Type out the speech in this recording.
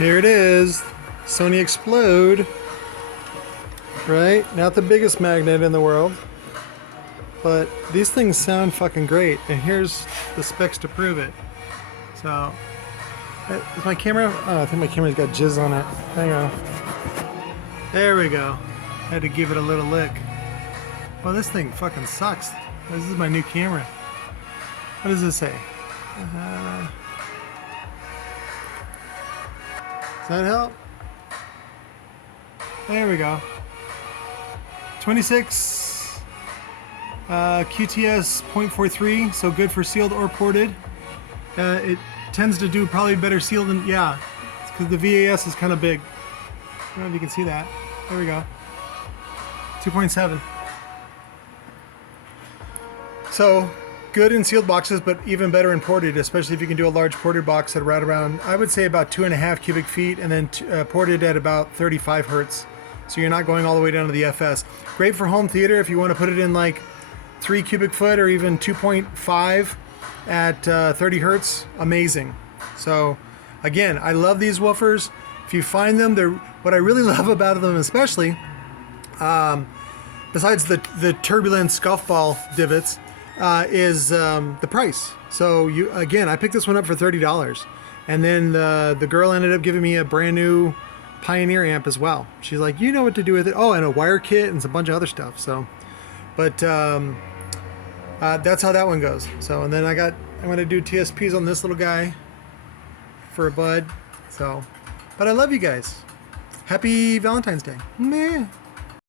Here it is, Sony Xplod, right? Not the biggest magnet in the world, but these things sound fucking great, and here's the specs to prove it. So, is my camera? Oh, I think my camera's got jizz on it. Hang on. There we go. Had to give it a little lick. Well, this thing fucking sucks. This is my new camera. What does this say? Does that help? There we go. 26 QTS 0.43, so good for sealed or ported. It tends to do probably better sealed than, yeah, because the VAS is kind of big. I don't know if you can see that. There we go. 2.7. So good in sealed boxes, but even better in ported, especially if you can do a large ported box at right around, I would say about 2.5 cubic feet, and then ported at about 35 hertz. So you're not going all the way down to the FS. Great for home theater if you want to put it in like 3 cubic foot or even 2.5 at 30 hertz. Amazing. So again, I love these woofers. If you find them, they're, what I really love about them especially, besides the turbulent scuffball divots, is the price. So again, I picked this one up for $30, and then the girl ended up giving me a brand new Pioneer amp as well. She's like, you know what to do with it. Oh, and a wire kit and a bunch of other stuff. So, but that's how that one goes. So, and then I'm gonna do TSPs on this little guy for a bud. So, but I love you guys. Happy Valentine's Day. Meh.